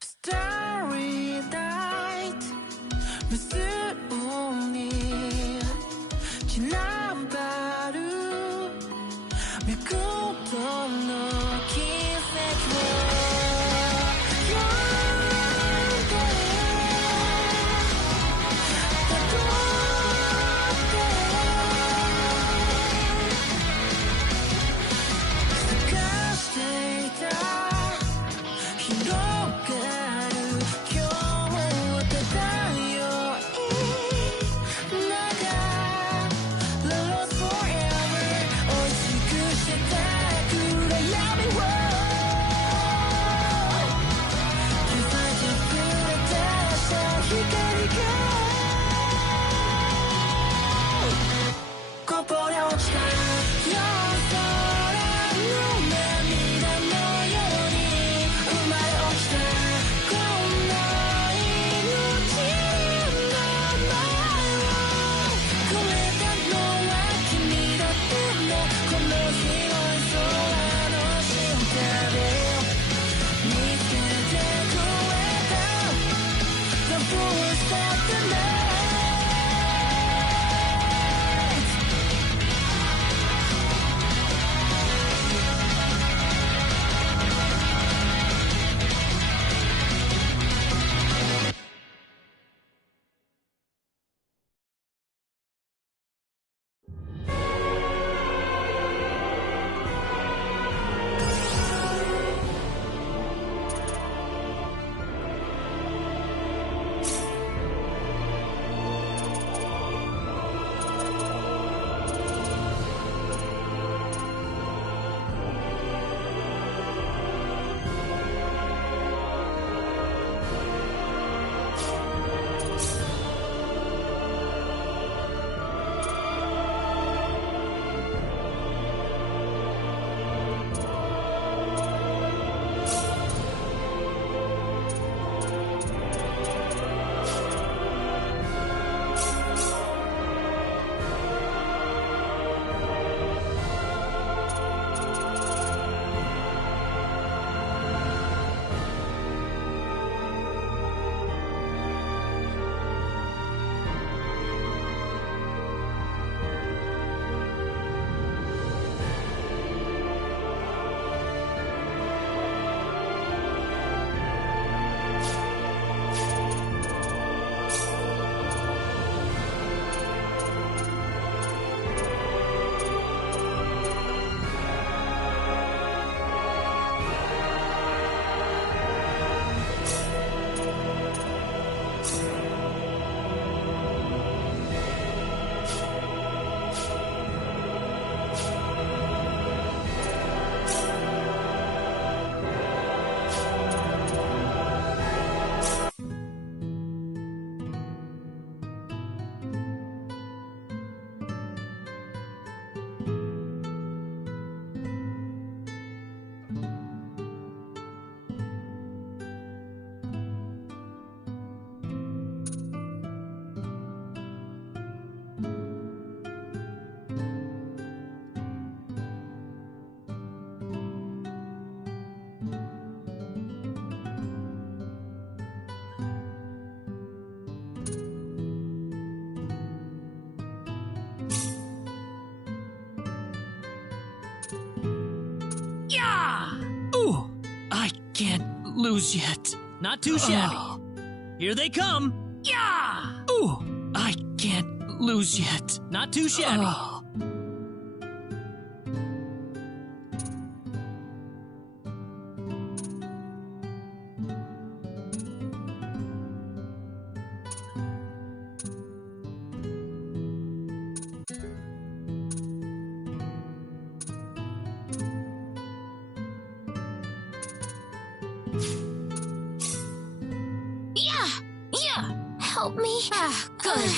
Starry night 무스운이 지나가루 미국도 넣기 새겨 Ooh, I can't lose yet. Not too shabby. Here they come. Yeah! Ooh, I can't lose yet. Not too shabby. Help me. Good.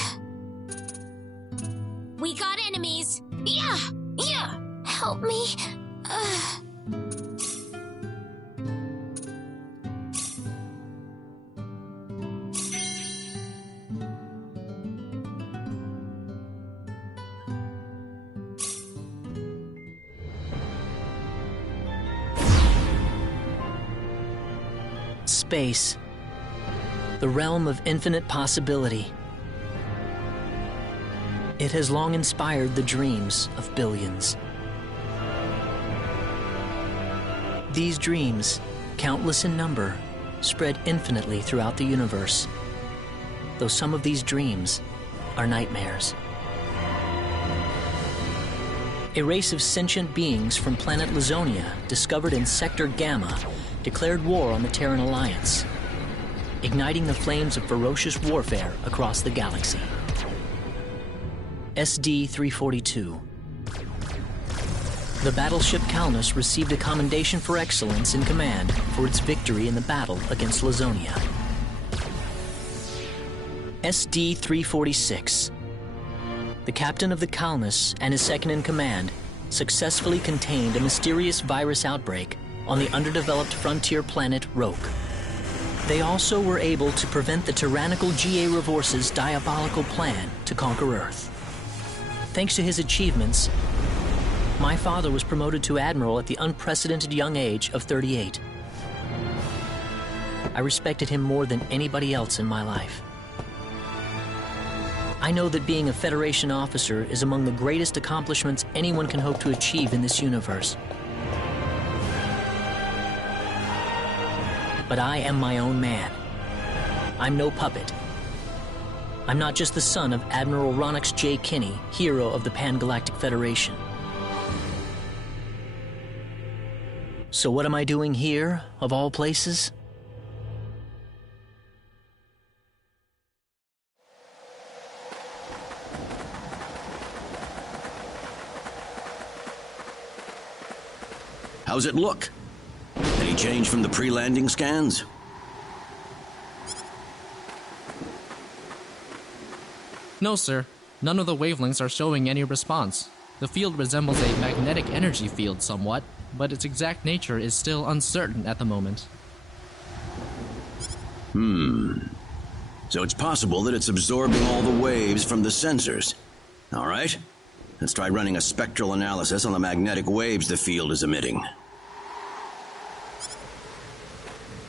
We got enemies. Yeah. Help me. space, the realm of infinite possibility. It has long inspired the dreams of billions. These dreams, countless in number, spread infinitely throughout the universe, though some of these dreams are nightmares. A race of sentient beings from planet Lazonia, discovered in Sector Gamma, declared war on the Terran Alliance, igniting the flames of ferocious warfare across the galaxy. SD-342. The battleship Calnus received a commendation for excellence in command for its victory in the battle against Lazonia. SD-346. The captain of the Calnus and his second-in-command successfully contained a mysterious virus outbreak on the underdeveloped frontier planet Roke. They also were able to prevent the tyrannical G.A. Revorce's diabolical plan to conquer Earth. Thanks to his achievements, my father was promoted to admiral at the unprecedented young age of 38. I respected him more than anybody else in my life. I know that being a Federation officer is among the greatest accomplishments anyone can hope to achieve in this universe. But I am my own man. I'm no puppet. I'm not just the son of Admiral Ronix J. Kinney, hero of the Pan-Galactic Federation. So what am I doing here, of all places? How's it look? Any change from the pre-landing scans? No, sir. None of the wavelengths are showing any response. The field resembles a magnetic energy field somewhat, but its exact nature is still uncertain at the moment. So it's possible that it's absorbing all the waves from the sensors. All right. Let's try running a spectral analysis on the magnetic waves the field is emitting.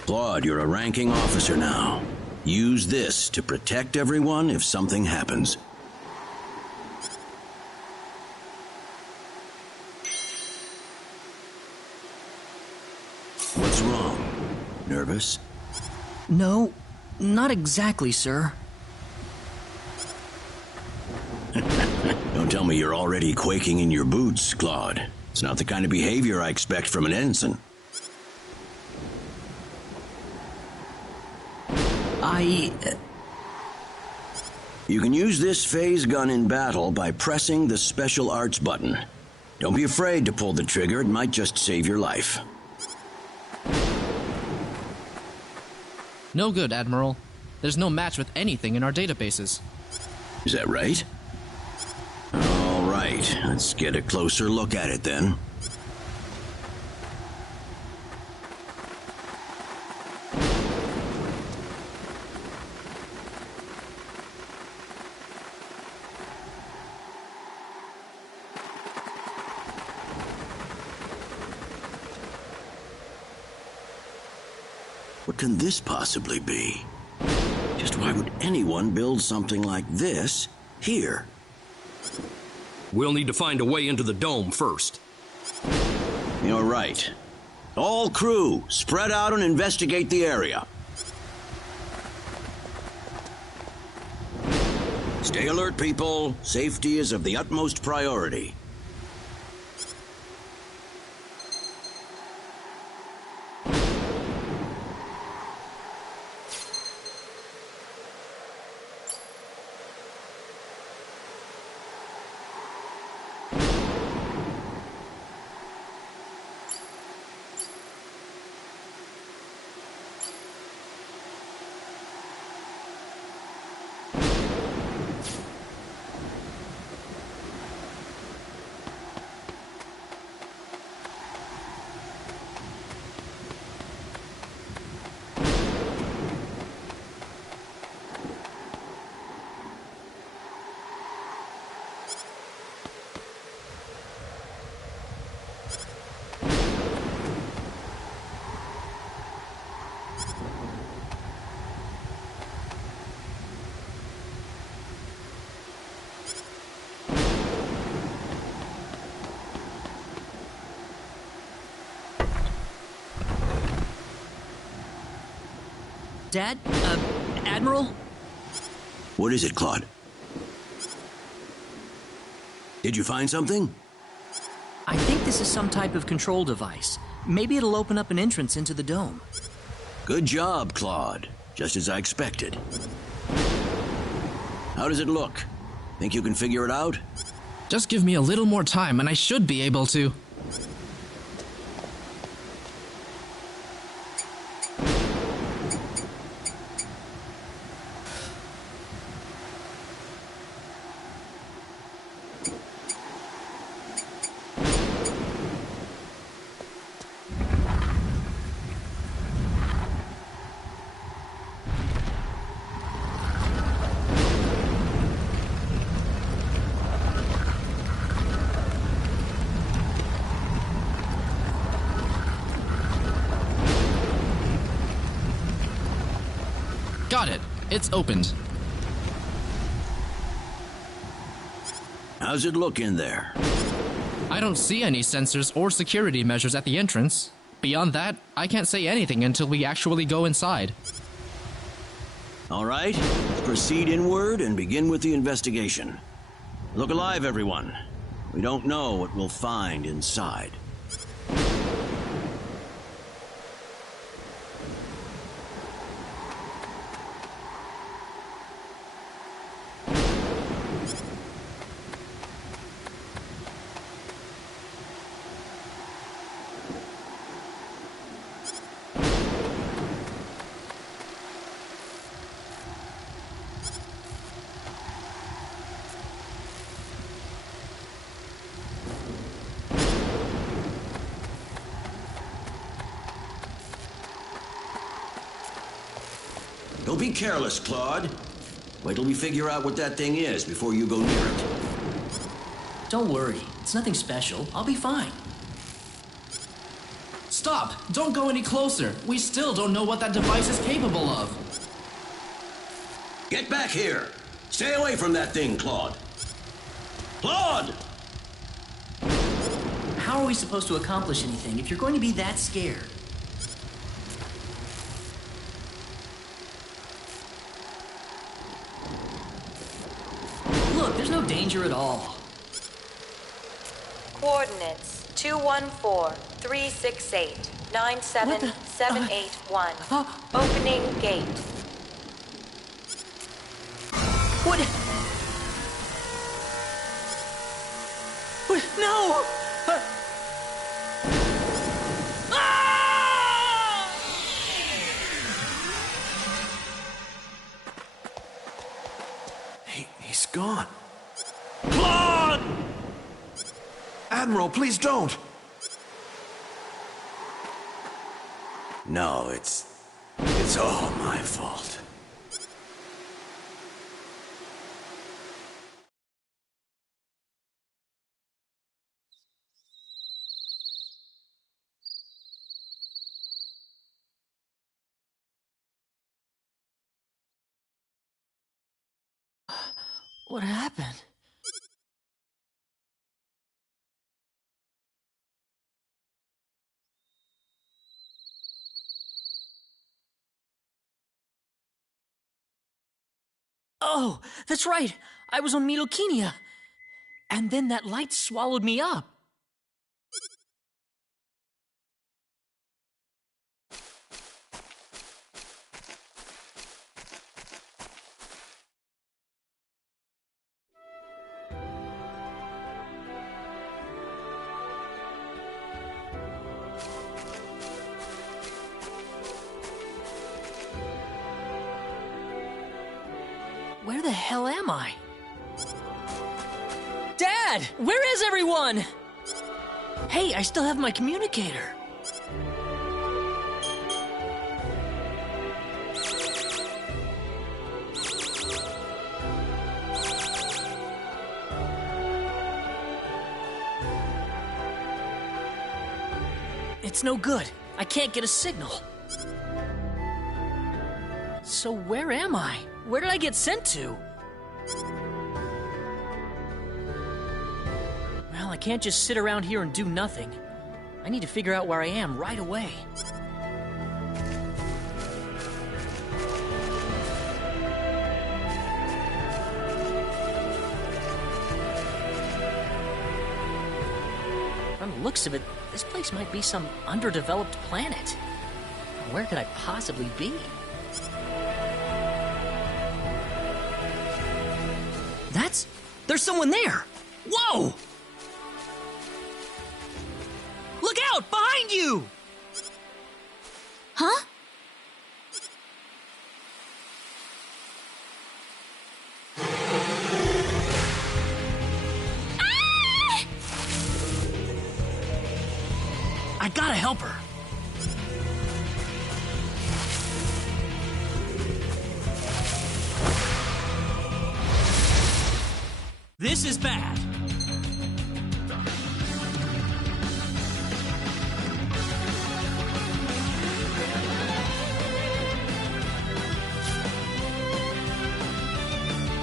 Claude, you're a ranking officer now. Use this to protect everyone if something happens. What's wrong? Nervous? No, not exactly, sir. Don't tell me you're already quaking in your boots, Claude. It's not the kind of behavior I expect from an ensign. You can use this phase gun in battle by pressing the special arts button. Don't be afraid to pull the trigger, it might just save your life. No good, Admiral. There's no match with anything in our databases. Is that right? All right, let's get a closer look at it then. What can this possibly be? Just why would anyone build something like this here? We'll need to find a way into the dome first. You're right. All crew, spread out and investigate the area. Stay alert, people. Safety is of the utmost priority. Dad? Admiral? What is it, Claude? Did you find something? I think this is some type of control device. Maybe it'll open up an entrance into the dome. Good job, Claude. Just as I expected. How does it look? Think you can figure it out? Just give me a little more time and I should be able to. Got it. It's opened. How's it look in there? I don't see any sensors or security measures at the entrance. Beyond that, I can't say anything until we actually go inside. All right, let's proceed inward and begin with the investigation. Look alive, everyone. We don't know what we'll find inside. Don't be careless, Claude. Wait till we figure out what that thing is before you go near it. Don't worry. It's nothing special. I'll be fine. Stop! Don't go any closer. We still don't know what that device is capable of. Get back here! Stay away from that thing, Claude! Claude! How are we supposed to accomplish anything if you're going to be that scared? Look, there's no danger at all. Coordinates 214-368-97781. Opening gate. What? What? No! He's gone. Claude! Admiral, please don't. No, it's all my fault. What happened? Oh, that's right. I was on Midokina. And then that light swallowed me up. Where the hell am I? Dad! Where is everyone? Hey, I still have my communicator. It's no good. I can't get a signal. So where am I? Where did I get sent to? Well, I can't just sit around here and do nothing. I need to figure out where I am right away. From the looks of it, this place might be some underdeveloped planet. Where could I possibly be? There's someone there! Whoa! Look out! Behind you! Huh? Ah! I gotta help her. This is bad.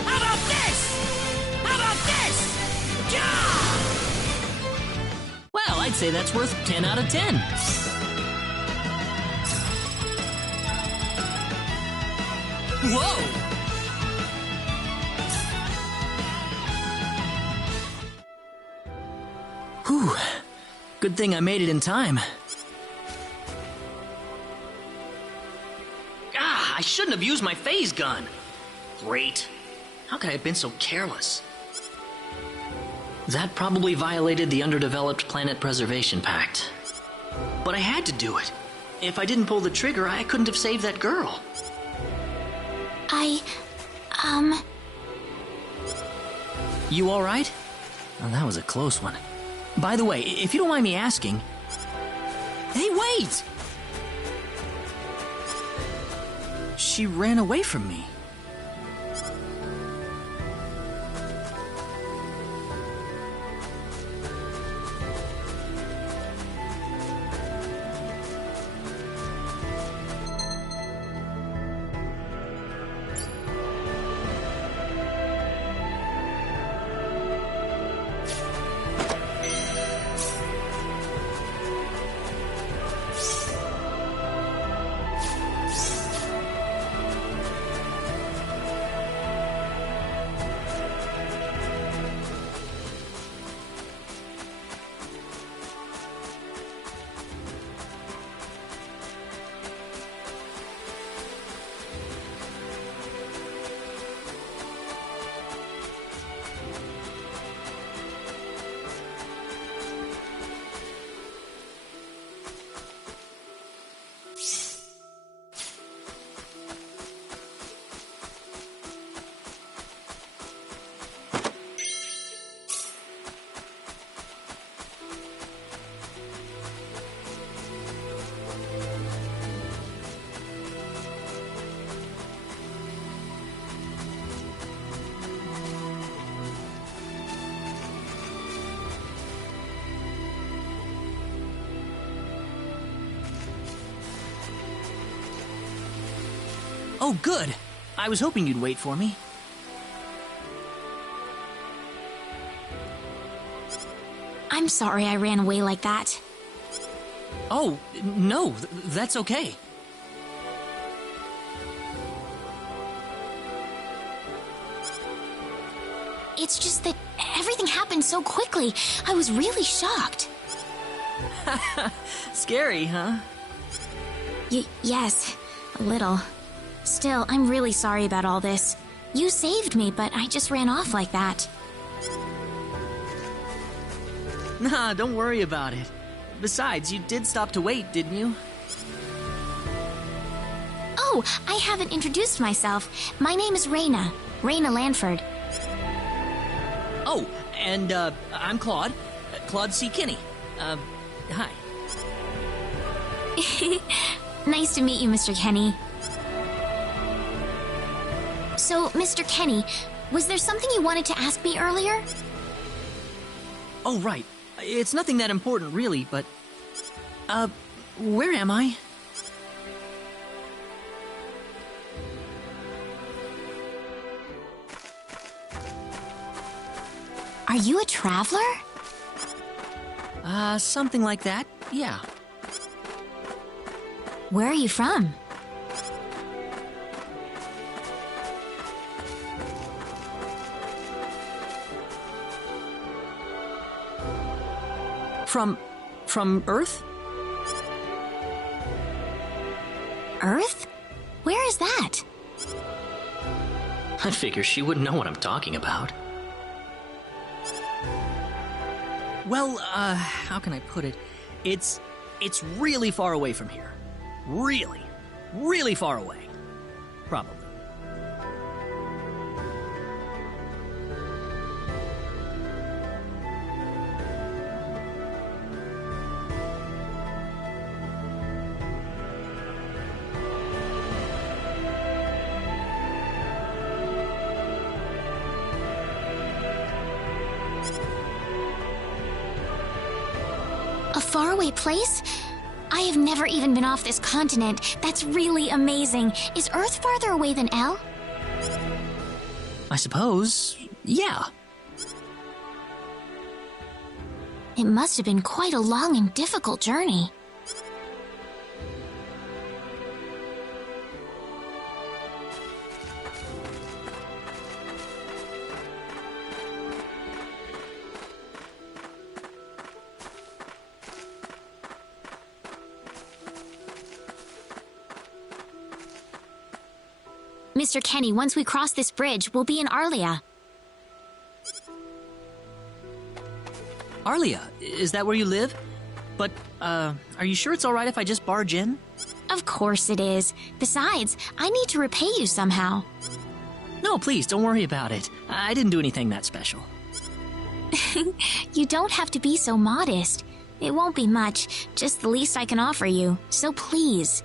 How about this? How about this? Yeah! Well, I'd say that's worth 10 out of 10. Whoa! Whew. Good thing I made it in time. I shouldn't have used my phase gun. Great. How could I have been so careless? That probably violated the Underdeveloped Planet Preservation Pact. But I had to do it. If I didn't pull the trigger, I couldn't have saved that girl. You all right? Oh, that was a close one. By the way, if you don't mind me asking... Hey, wait! She ran away from me. Oh, good. I was hoping you'd wait for me. I'm sorry I ran away like that. Oh, no, that's okay. It's just that everything happened so quickly. I was really shocked. Scary, huh? Yes, a little. Still, I'm really sorry about all this. You saved me, but I just ran off like that. Nah, don't worry about it. Besides, you did stop to wait, didn't you? Oh, I haven't introduced myself. My name is Reyna. Reyna Lanford. Oh, and, I'm Claude. Claude C. Kinney. Hi. Nice to meet you, Mr. Kenny. So, Mr. Kenny, was there something you wanted to ask me earlier? Oh, right. It's nothing that important, really, but... where am I? Are you a traveler? Something like that, yeah. Where are you from? From Earth? Earth? Where is that? I'd figure she wouldn't know what I'm talking about. Well, how can I put it? It's really far away from here. Really, really far away. Probably. A faraway place? I have never even been off this continent. That's really amazing. Is Earth farther away than L? I suppose, yeah. It must have been quite a long and difficult journey. Mr. Kenny, once we cross this bridge, we'll be in Arlia. Arlia, is that where you live? But, are you sure it's alright if I just barge in? Of course it is. Besides, I need to repay you somehow. No, please, don't worry about it. I didn't do anything that special. You don't have to be so modest. It won't be much, just the least I can offer you. So please.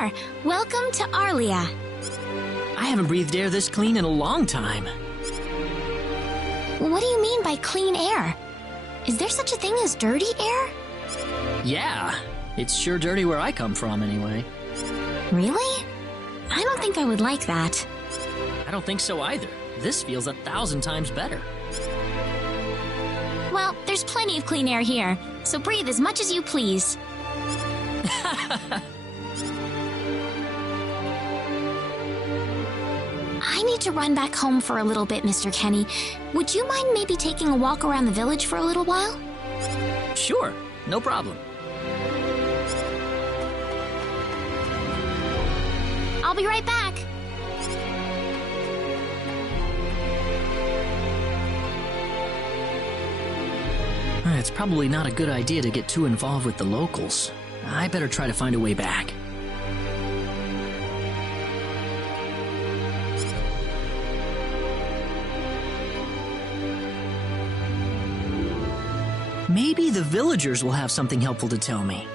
are. Welcome to Arlia. I haven't breathed air this clean in a long time. What do you mean by clean air? Is there such a thing as dirty air? Yeah, it's sure dirty where I come from anyway. Really? I don't think I would like that. I don't think so either. This feels 1,000 times better. Well, there's plenty of clean air here, so breathe as much as you please. I need to run back home for a little bit, Mr. Kenny. Would you mind maybe taking a walk around the village for a little while? Sure, no problem. I'll be right back. It's probably not a good idea to get too involved with the locals. I better try to find a way back. Maybe the villagers will have something helpful to tell me.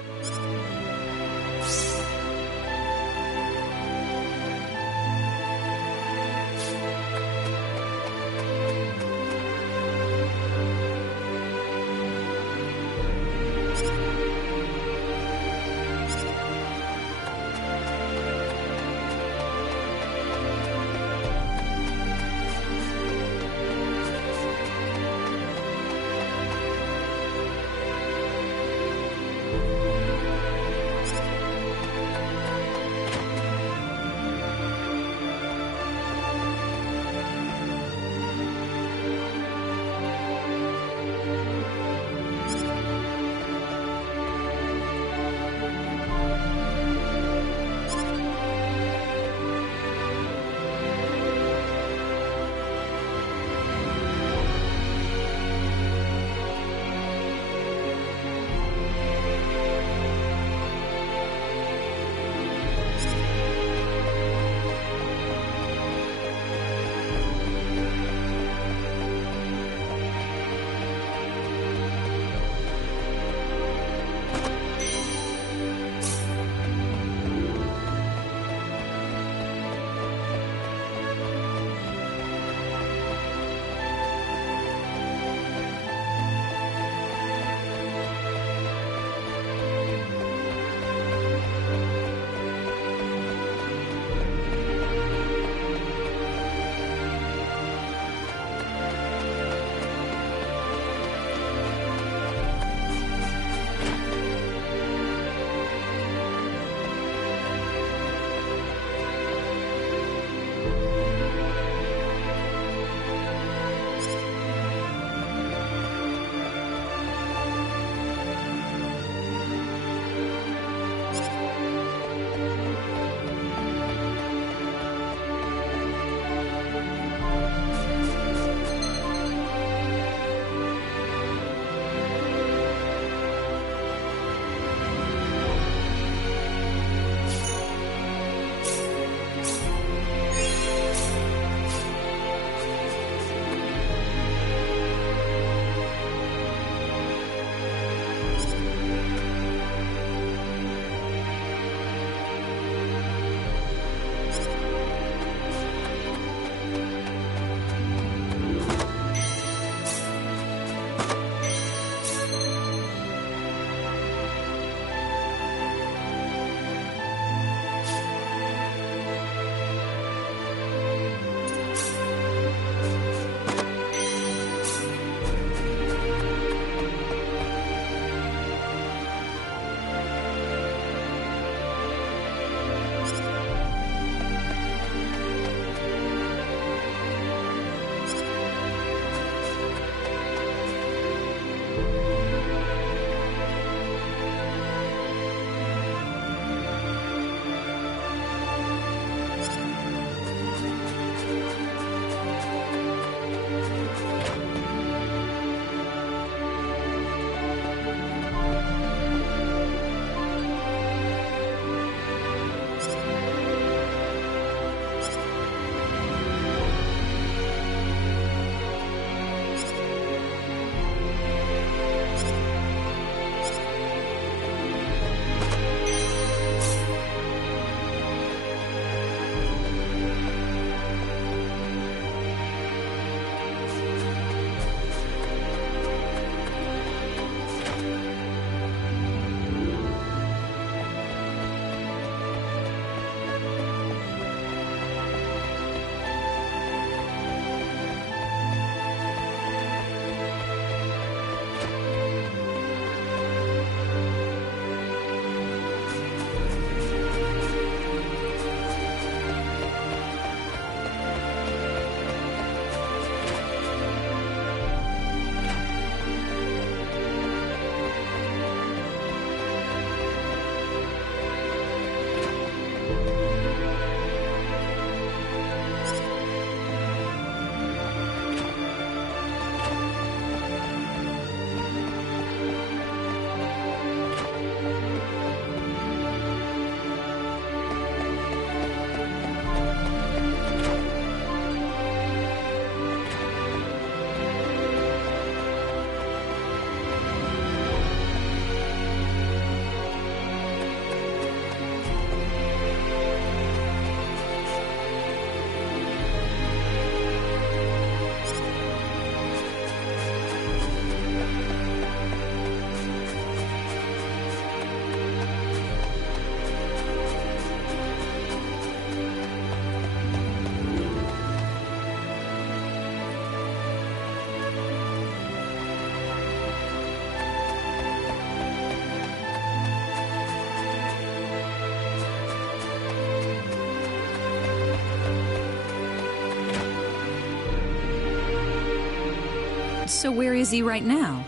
So where is he right now?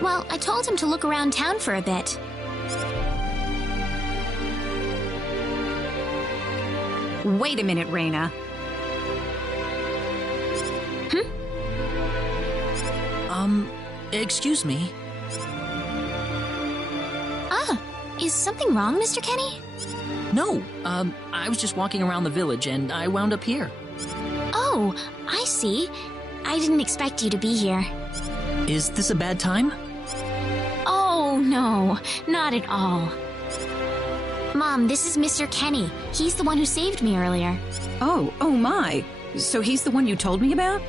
Well, I told him to look around town for a bit. Wait a minute, Raina. Excuse me. Ah, is something wrong, Mr. Kenny? No, I was just walking around the village and I wound up here. Oh, I see. I didn't expect you to be here. Is this a bad time? Oh, no, not at all. Mom, this is Mr. Kenny. He's the one who saved me earlier. Oh my. So he's the one you told me about?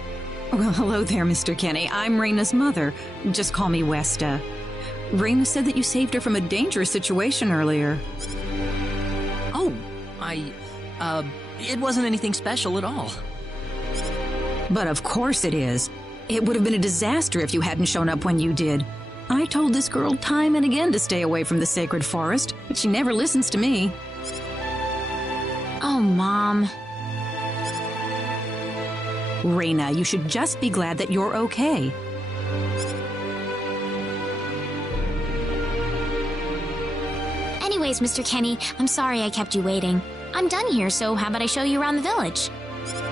Well, hello there, Mr. Kenny. I'm Raina's mother. Just call me Westa. Raina said that you saved her from a dangerous situation earlier. Oh, it wasn't anything special at all. But of course it is. It would have been a disaster if you hadn't shown up when you did. I told this girl time and again to stay away from the sacred forest, but she never listens to me. Oh, Mom. Raina, you should just be glad that you're okay. Anyways, Mr. Kenny, I'm sorry I kept you waiting. I'm done here, so how about I show you around the village?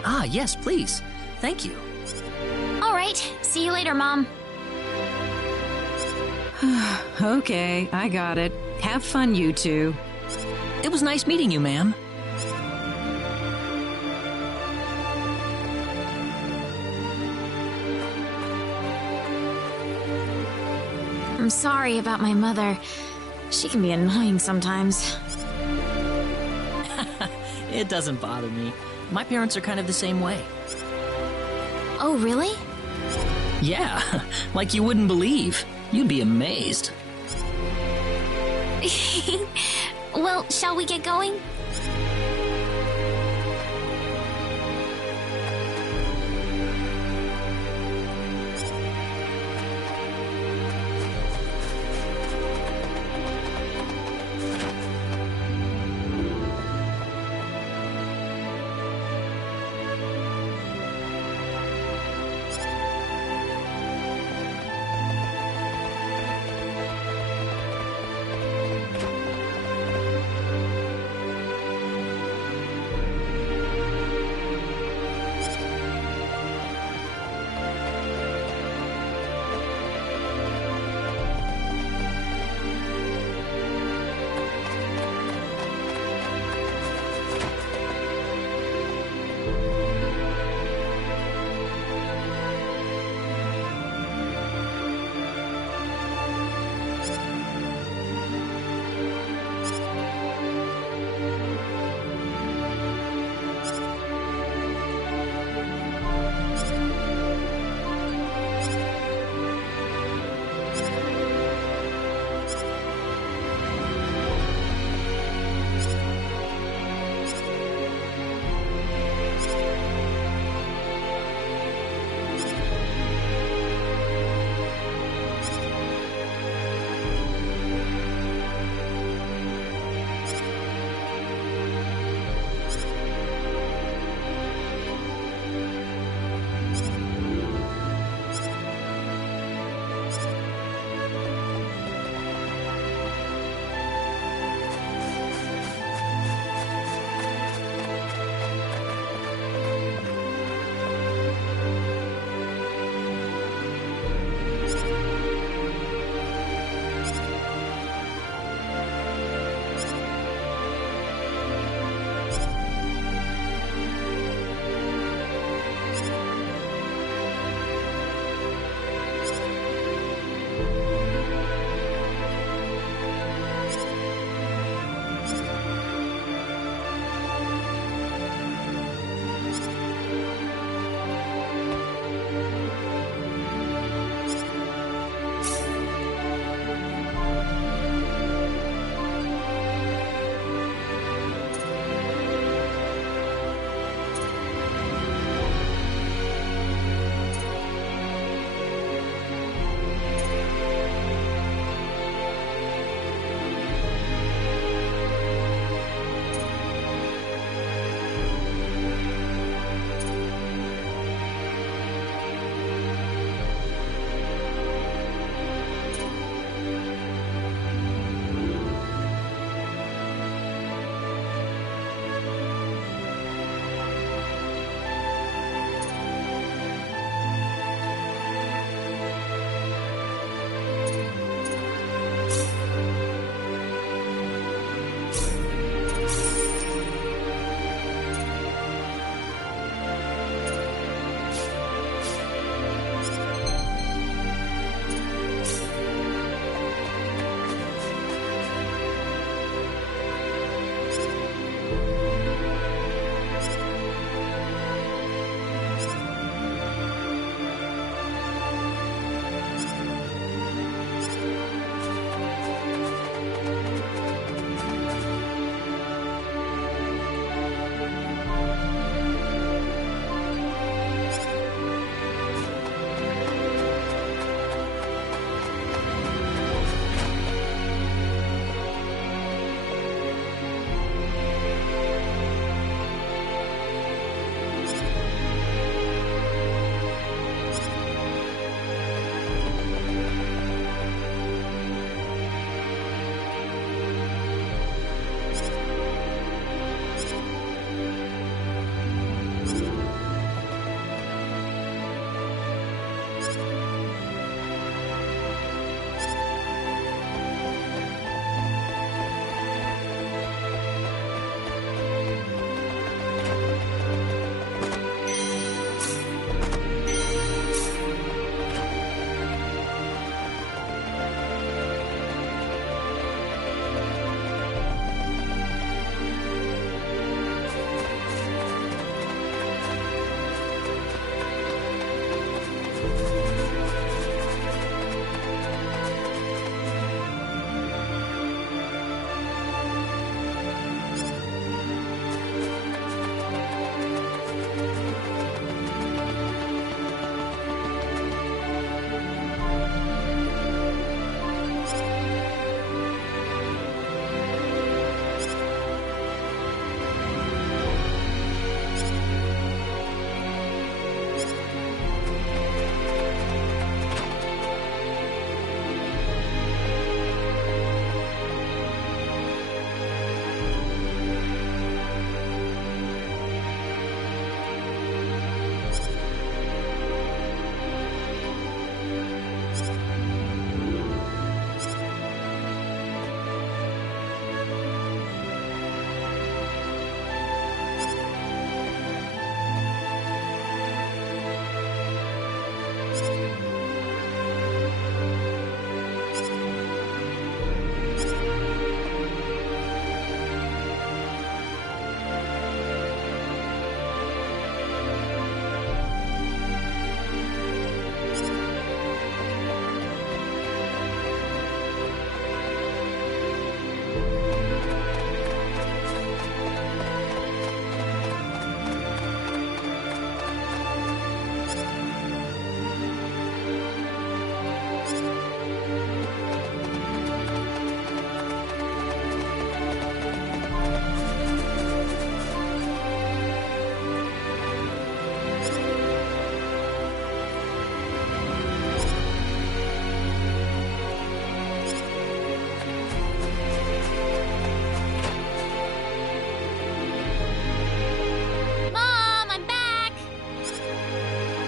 Ah, yes, please. Thank you. All right, see you later, Mom. Okay, I got it. Have fun, you two. It was nice meeting you, ma'am. I'm sorry about my mother. She can be annoying sometimes. It doesn't bother me. My parents are kind of the same way. Oh, really? Yeah, like you wouldn't believe. You'd be amazed. Well, shall we get going?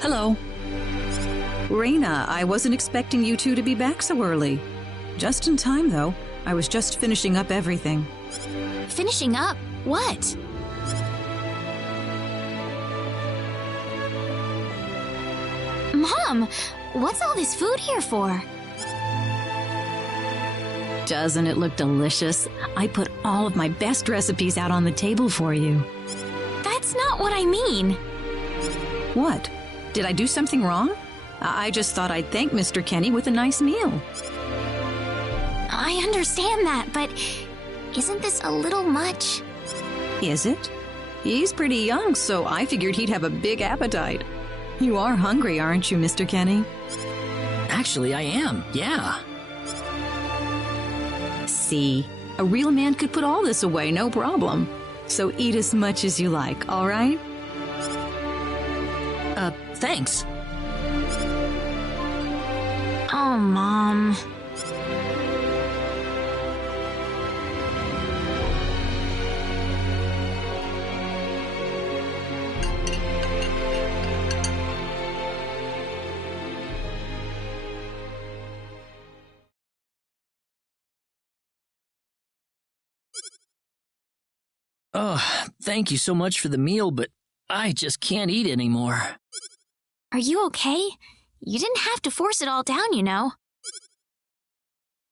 Hello. Reyna, I wasn't expecting you two to be back so early. Just in time, though. I was just finishing up everything. Finishing up? What? Mom, what's all this food here for? Doesn't it look delicious? I put all of my best recipes out on the table for you. That's not what I mean. What? Did I do something wrong? I just thought I'd thank Mr. Kenny with a nice meal. I understand that, but isn't this a little much? Is it? He's pretty young, so I figured he'd have a big appetite. You are hungry, aren't you, Mr. Kenny? Actually, I am, yeah. See, a real man could put all this away, no problem. So eat as much as you like, all right? Thanks. Oh, Mom. Oh, thank you so much for the meal, but I just can't eat anymore. Are you okay? You didn't have to force it all down, you know.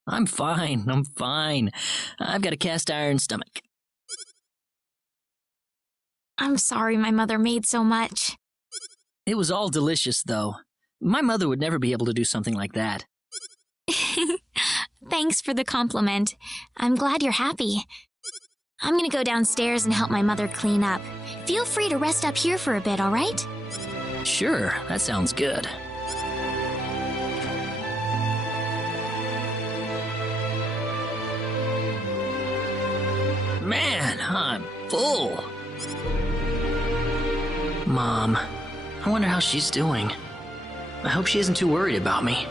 I'm fine. I've got a cast iron stomach. I'm sorry my mother made so much. It was all delicious, though. My mother would never be able to do something like that. Thanks for the compliment. I'm glad you're happy. I'm gonna go downstairs and help my mother clean up. Feel free to rest up here for a bit, all right? Sure, that sounds good. Man, I'm full. Mom, I wonder how she's doing. I hope she isn't too worried about me.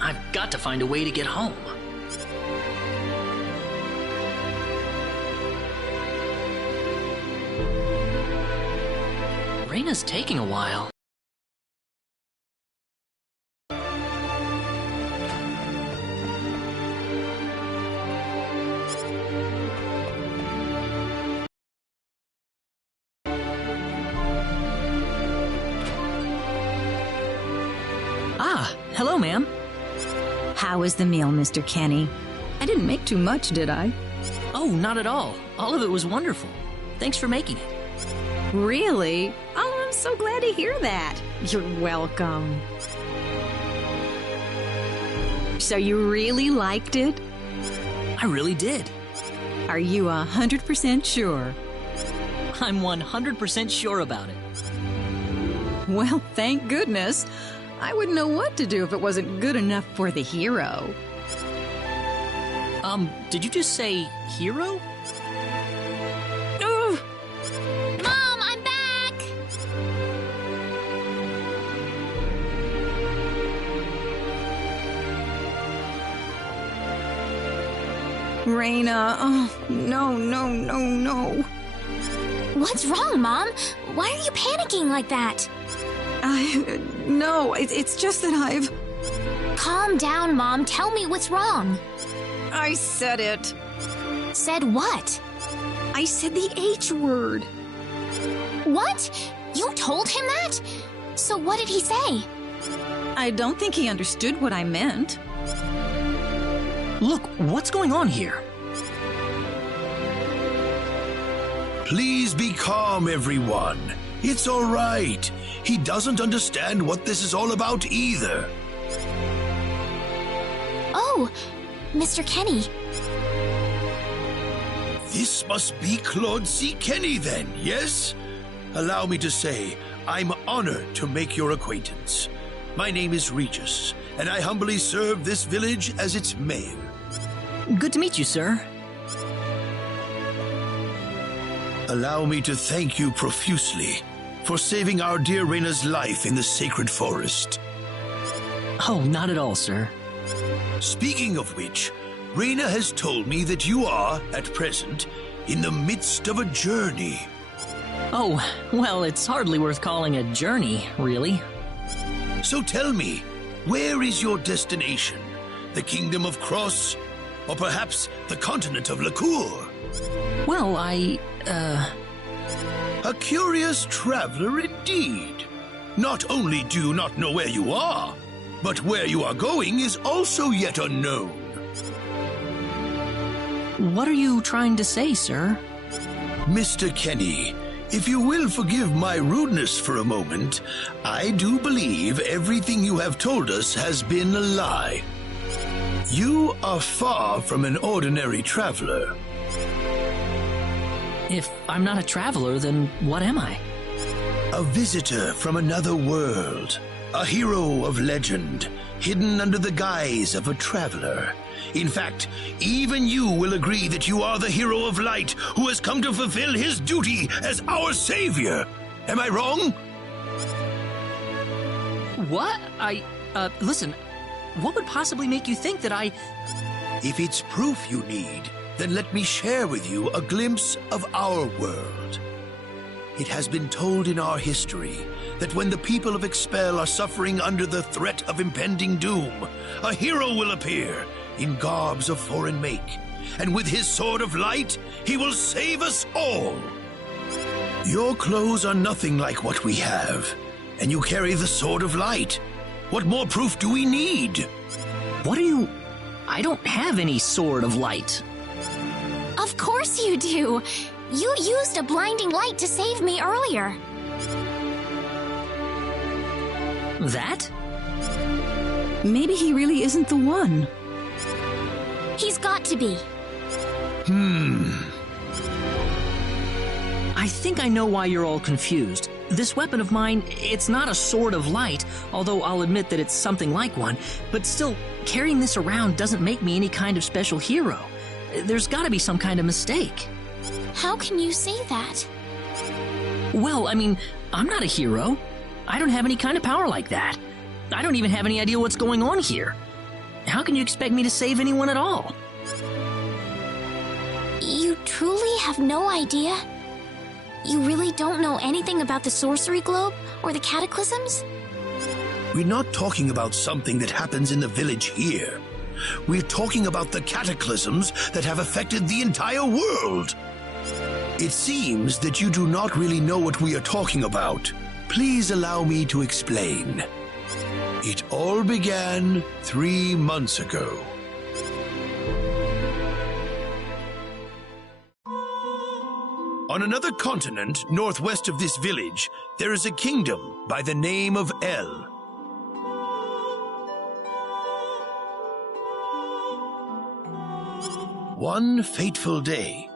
I've got to find a way to get home. Reyna's taking a while. Ah, hello, ma'am. How was the meal, Mr. Kenny? I didn't make too much, did I? Oh, not at all. All of it was wonderful. Thanks for making it. Really? Oh, I'm so glad to hear that. You're welcome. So you really liked it? I really did. Are you 100% sure? I'm 100% sure about it. Well, thank goodness. I wouldn't know what to do if it wasn't good enough for the hero. Did you just say hero? Mom, I'm back! Reyna, oh, no. What's wrong, Mom? Why are you panicking like that? No, it's just that I've... Calm down, Mom. Tell me what's wrong. I said it. Said what? I said the H word. What? You told him that? So what did he say? I don't think he understood what I meant. Look, what's going on here? Please be calm, everyone. It's all right. He doesn't understand what this is all about either. Oh, Mr. Kenny. This must be Claude C. Kenny then, yes? Allow me to say, I'm honored to make your acquaintance. My name is Regis, and I humbly serve this village as its mayor. Good to meet you, sir. Allow me to thank you profusely for saving our dear Reyna's life in the sacred forest. Oh, not at all, sir. Speaking of which, Reyna has told me that you are, at present, in the midst of a journey. Oh, well, it's hardly worth calling a journey, really. So tell me, where is your destination? The Kingdom of Cross? Or perhaps the continent of Lacour? Well, A curious traveler indeed. Not only do you not know where you are, but where you are going is also yet unknown. What are you trying to say, sir? Mr. Kenny, if you will forgive my rudeness for a moment, I do believe everything you have told us has been a lie. You are far from an ordinary traveler. If I'm not a traveler, then what am I? A visitor from another world. A hero of legend, hidden under the guise of a traveler. In fact, even you will agree that you are the hero of light who has come to fulfill his duty as our savior. Am I wrong? What? Listen, what would possibly make you think that I... If it's proof you need, then let me share with you a glimpse of our world. It has been told in our history that when the people of Expel are suffering under the threat of impending doom, a hero will appear in garbs of foreign make, and with his sword of light, he will save us all. Your clothes are nothing like what we have, and you carry the sword of light. What more proof do we need? What are you... I don't have any sword of light. Of course you do. You used a blinding light to save me earlier. That? Maybe he really isn't the one. He's got to be. I think I know why you're all confused. This weapon of mine, it's not a sword of light, although I'll admit that it's something like one, but still, carrying this around doesn't make me any kind of special hero. There's gotta be some kind of mistake. How can you say that? Well, I mean, I'm not a hero. I don't have any kind of power like that. I don't even have any idea what's going on here. How can you expect me to save anyone at all? You truly have no idea? You really don't know anything about the sorcery globe or the cataclysms? We're not talking about something that happens in the village here. We're talking about the cataclysms that have affected the entire world. It seems that you do not really know what we are talking about. Please allow me to explain. It all began 3 months ago. On another continent, northwest of this village, there is a kingdom by the name of El. One fateful day,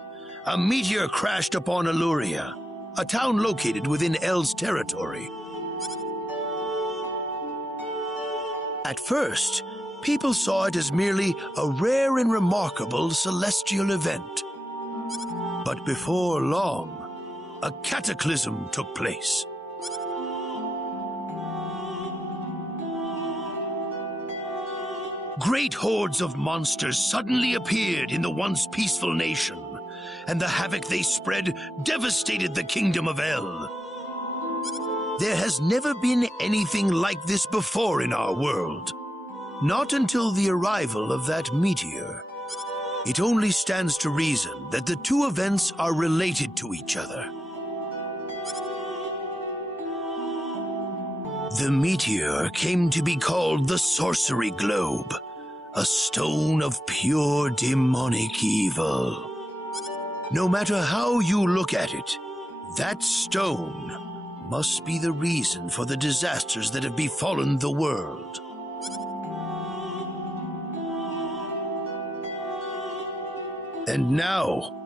a meteor crashed upon Aluria, a town located within El's territory. At first, people saw it as merely a rare and remarkable celestial event. But before long, a cataclysm took place. Great hordes of monsters suddenly appeared in the once peaceful nation, and the havoc they spread devastated the kingdom of El. There has never been anything like this before in our world. Not until the arrival of that meteor. It only stands to reason that the two events are related to each other. The meteor came to be called the Sorcery Globe, a stone of pure demonic evil. No matter how you look at it, that stone must be the reason for the disasters that have befallen the world. And now,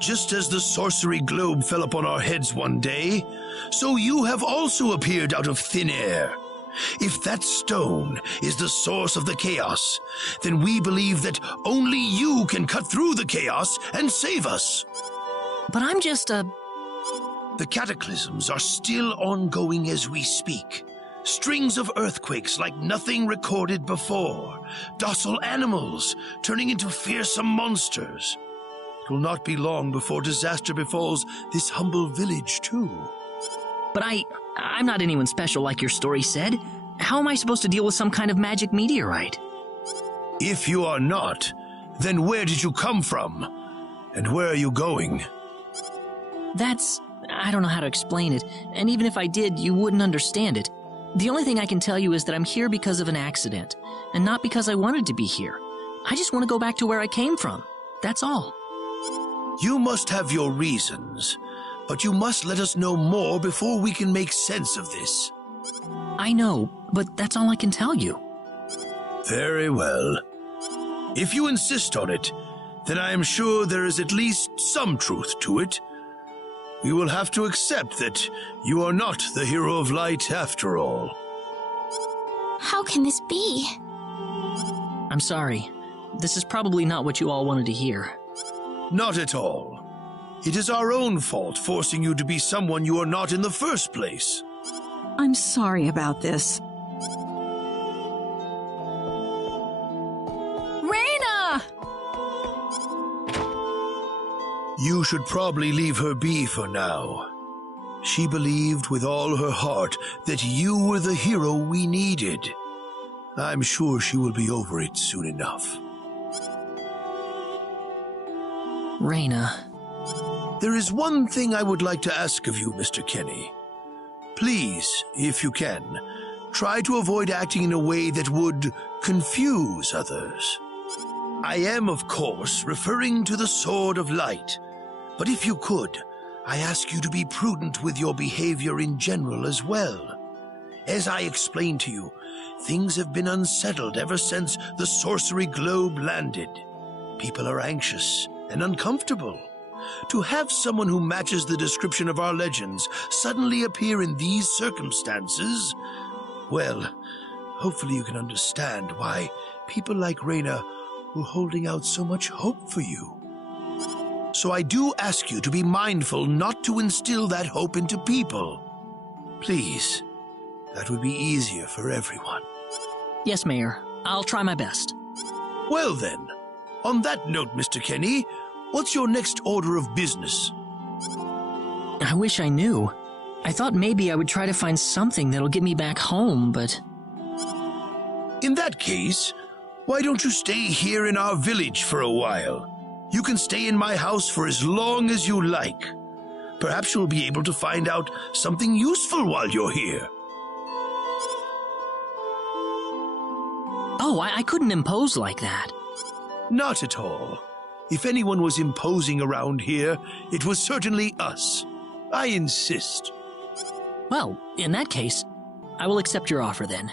just as the sorcery globe fell upon our heads one day, so you have also appeared out of thin air. If that stone is the source of the chaos, then we believe that only you can cut through the chaos and save us. But I'm just a... The cataclysms are still ongoing as we speak. Strings of earthquakes like nothing recorded before. Docile animals turning into fearsome monsters. It will not be long before disaster befalls this humble village, too. But I'm not anyone special like your story said. How am I supposed to deal with some kind of magic meteorite? If you are not, then where did you come from? And where are you going? I don't know how to explain it, and even if I did, you wouldn't understand it. The only thing I can tell you is that I'm here because of an accident, and not because I wanted to be here. I just want to go back to where I came from. That's all. You must have your reasons, but you must let us know more before we can make sense of this. I know, but that's all I can tell you. Very well. If you insist on it, then I am sure there is at least some truth to it. We will have to accept that you are not the hero of light after all. How can this be? I'm sorry. This is probably not what you all wanted to hear. Not at all. It is our own fault forcing you to be someone you are not in the first place. I'm sorry about this. Reina! You should probably leave her be for now. She believed with all her heart that you were the hero we needed. I'm sure she will be over it soon enough. Reina. There is one thing I would like to ask of you, Mr. Kenny. Please, if you can, try to avoid acting in a way that would confuse others. I am, of course, referring to the Sword of Light, but if you could, I ask you to be prudent with your behavior in general as well. As I explained to you, things have been unsettled ever since the Sorcery Globe landed. People are anxious and uncomfortable. To have someone who matches the description of our legends suddenly appear in these circumstances, well, hopefully you can understand why people like Reina were holding out so much hope for you. So I do ask you to be mindful not to instill that hope into people. Please, that would be easier for everyone. Yes, Mayor. I'll try my best. Well then, on that note, Mr. Kenny, what's your next order of business? I wish I knew. I thought maybe I would try to find something that'll get me back home, but... In that case, why don't you stay here in our village for a while? You can stay in my house for as long as you like. Perhaps you'll be able to find out something useful while you're here. Oh, I couldn't impose like that. Not at all. If anyone was imposing around here, it was certainly us. I insist. Well, in that case, I will accept your offer then.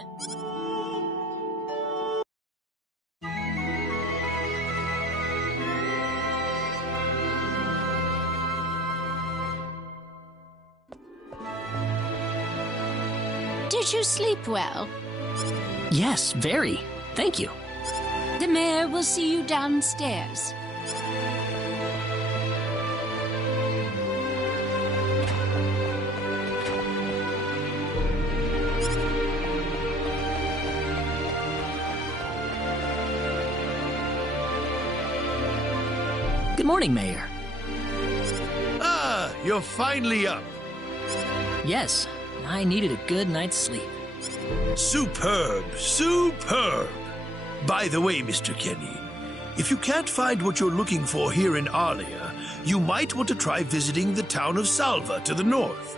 Did you sleep well? Yes, very. Thank you. The mayor will see you downstairs. Good morning, Mayor. Ah, you're finally up. Yes, I needed a good night's sleep. Superb, superb. By the way, Mr. Kenny, if you can't find what you're looking for here in Arlia, you might want to try visiting the town of Salva to the north.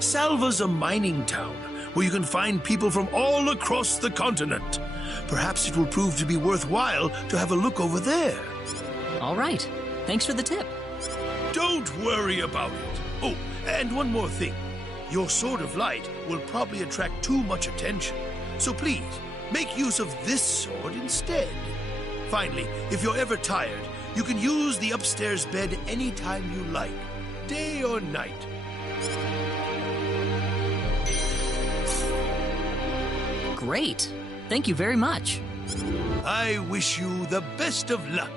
Salva's a mining town where you can find people from all across the continent. Perhaps it will prove to be worthwhile to have a look over there. All right. Thanks for the tip. Don't worry about it. Oh, and one more thing. Your Sword of Light will probably attract too much attention. So please, make use of this sword instead. Finally, if you're ever tired, you can use the upstairs bed anytime you like, day or night. Great. Thank you very much. I wish you the best of luck.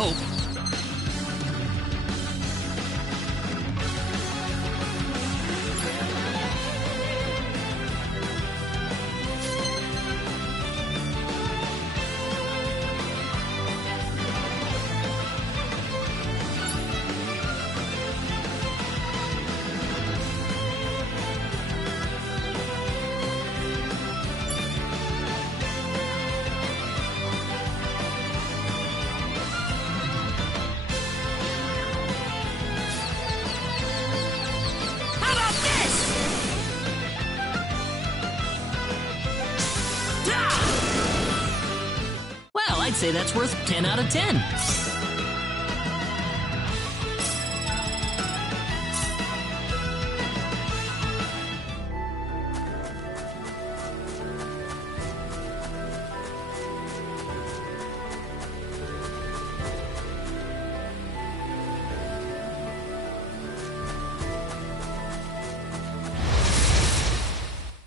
hope. I'd say that's worth 10 out of 10.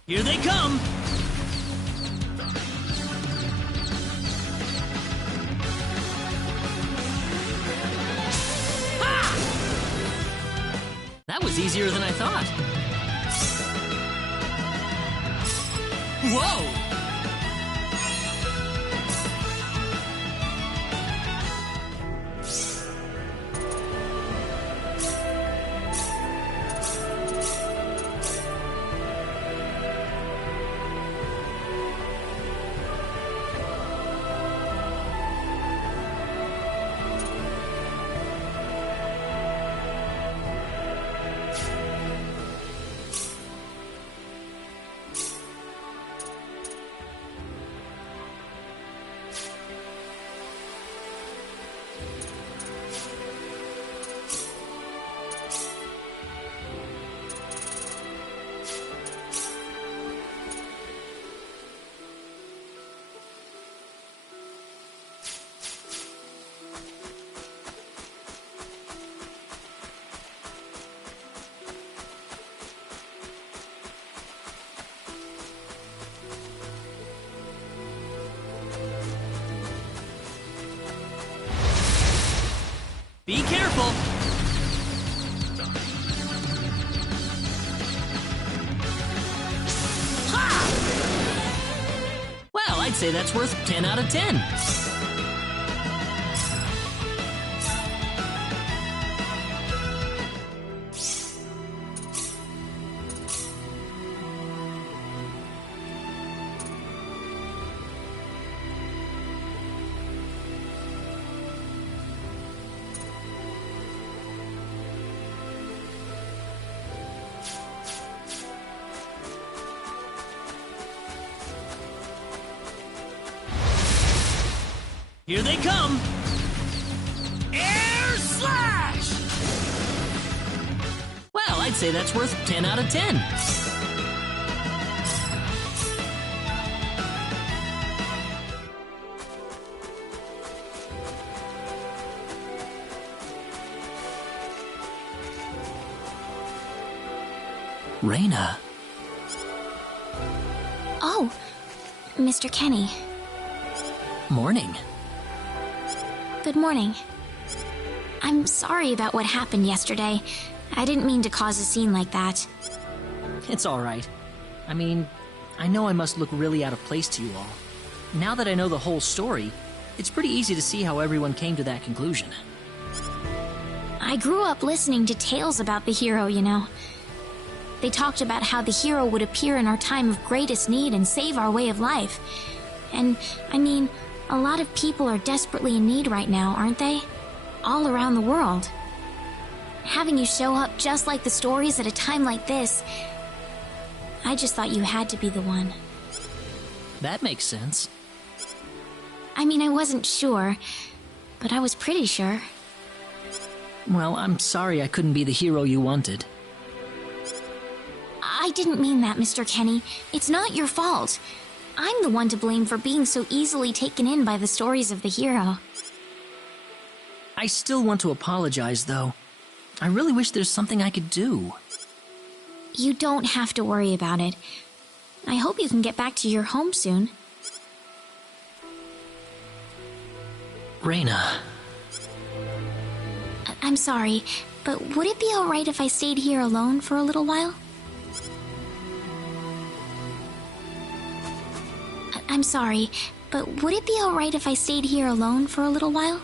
Here they come! That was easier than I thought. Whoa! Be careful! Ha! Well, I'd say that's worth 10 out of 10. Here they come! Air Slash! Well, I'd say that's worth 10 out of 10. Reina. Oh, Mr. Kenny. Morning. Good morning. I'm sorry about what happened yesterday. I didn't mean to cause a scene like that. It's all right. I mean, I know I must look really out of place to you all. Now that I know the whole story, it's pretty easy to see how everyone came to that conclusion. I grew up listening to tales about the hero, you know. They talked about how the hero would appear in our time of greatest need and save our way of life. And, I mean, a lot of people are desperately in need right now, aren't they? All around the world. Having you show up just like the stories at a time like this, I just thought you had to be the one. That makes sense. I mean, I wasn't sure, but I was pretty sure. Well, I'm sorry I couldn't be the hero you wanted. I didn't mean that, Mr. Kenny. It's not your fault. I'm the one to blame for being so easily taken in by the stories of the hero. I still want to apologize, though. I really wish there's something I could do. You don't have to worry about it. I hope you can get back to your home soon. Reina, I'm sorry, but would it be alright if I stayed here alone for a little while? I'm sorry, but would it be alright if I stayed here alone for a little while?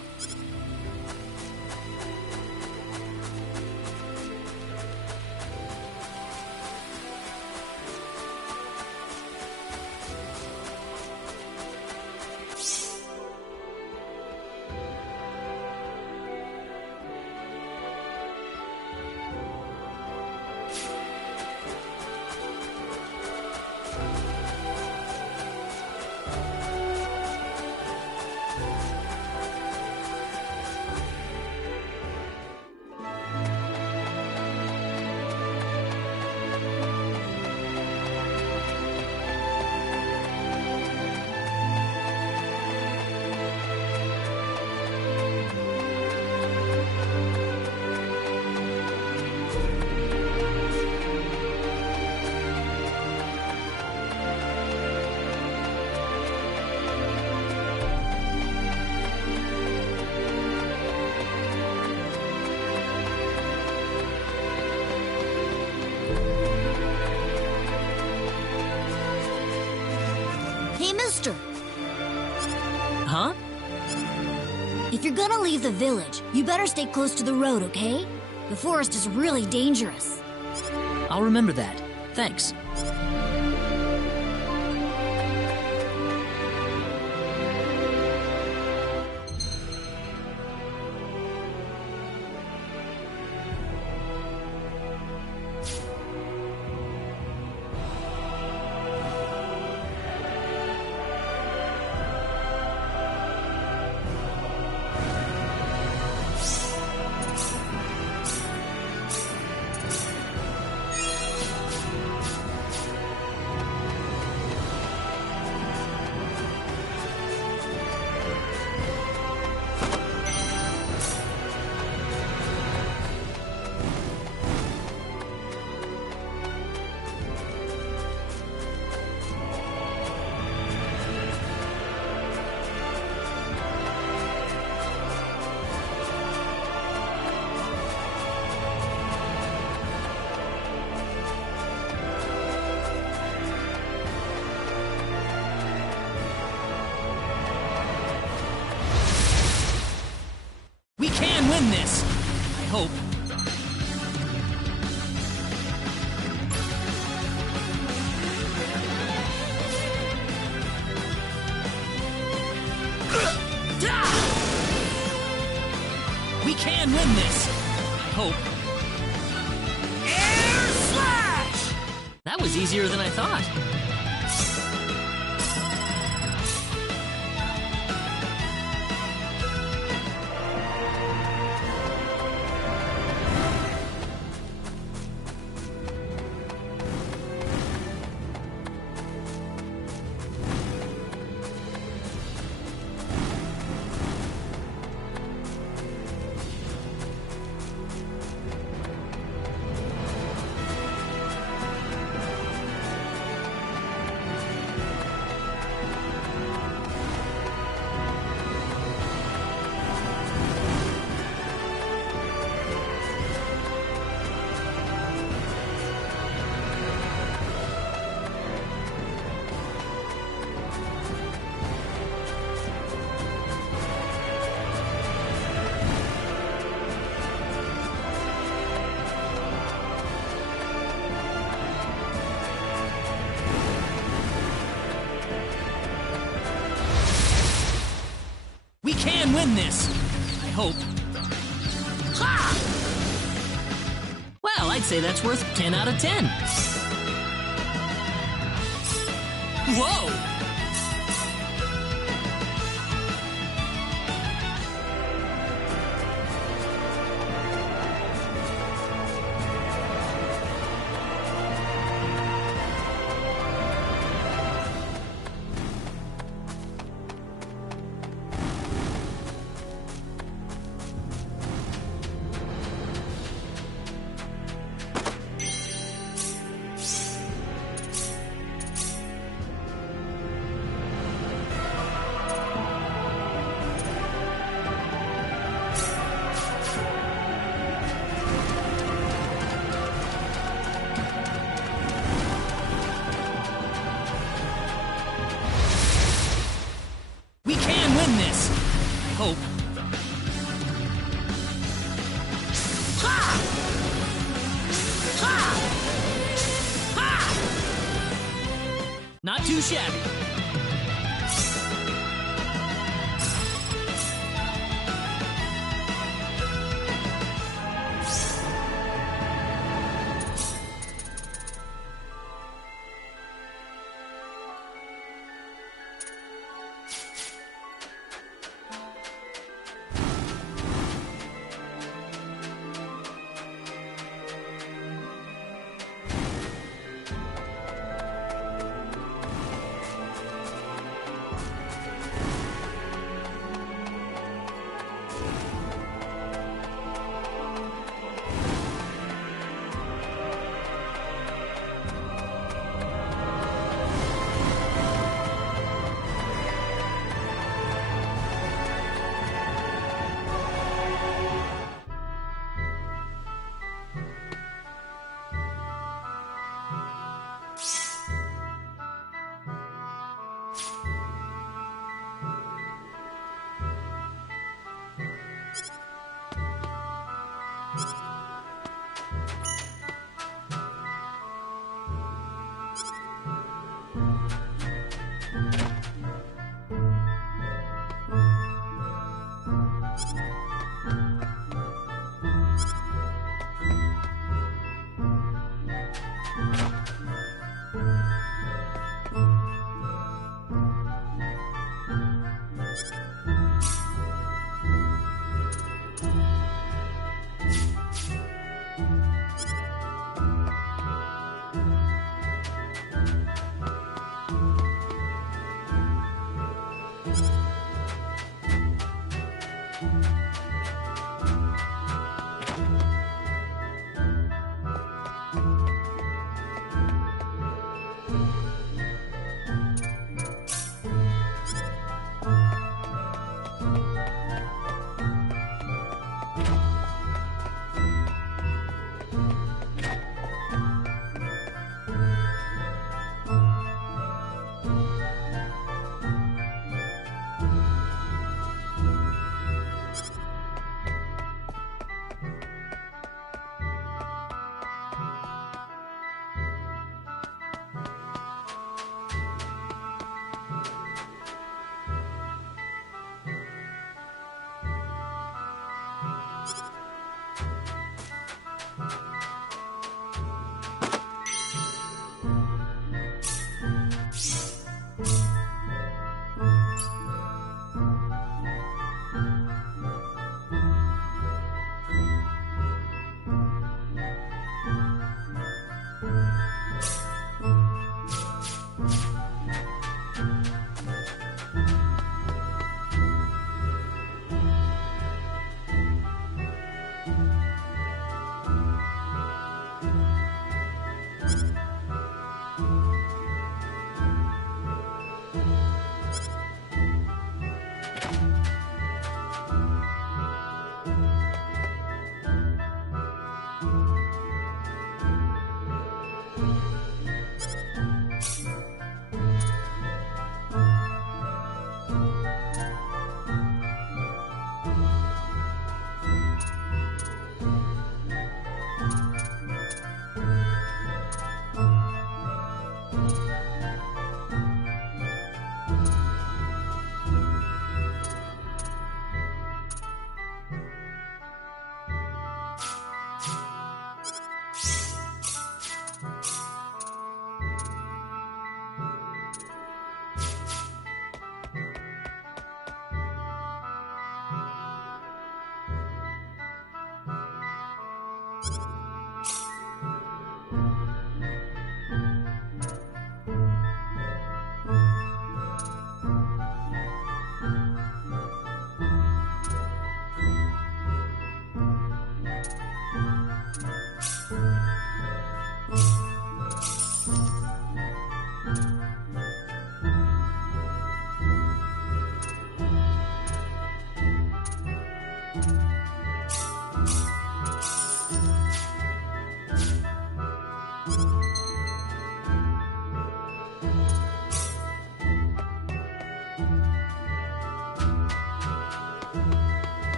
Hey, mister! Huh? If you're gonna leave the village, you better stay close to the road, okay? The forest is really dangerous. I'll remember that. Thanks. We can win this! I hope. We can win this! I hope. Air slash! That was easier than I thought. We can win this! I hope. Ha! Well, I'd say that's worth 10 out of 10. Whoa! Not too shabby.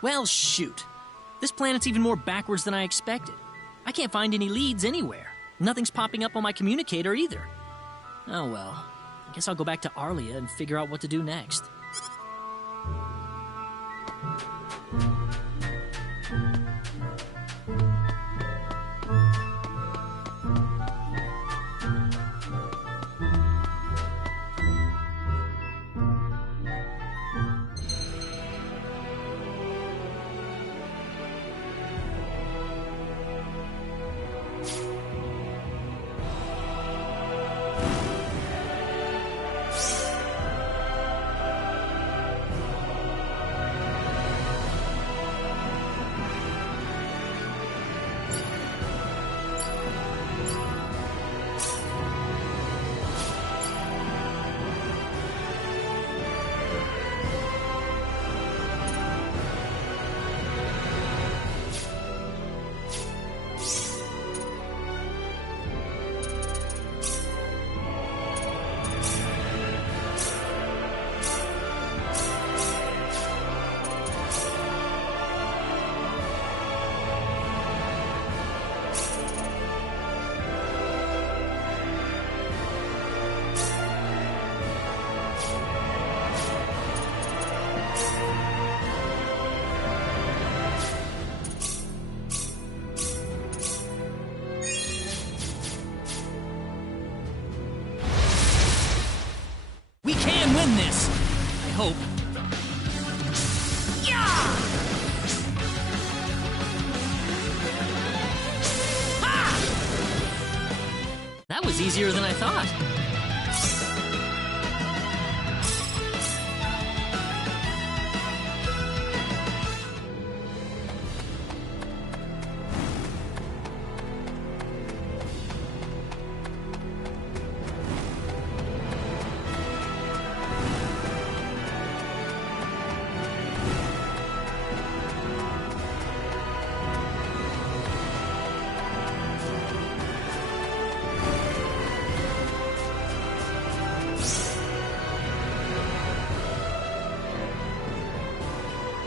Well, shoot. This planet's even more backwards than I expected. I can't find any leads anywhere. Nothing's popping up on my communicator either. Oh well. I guess I'll go back to Arlia and figure out what to do next. We can win this! I hope. Yeah! Ha! That was easier than I thought.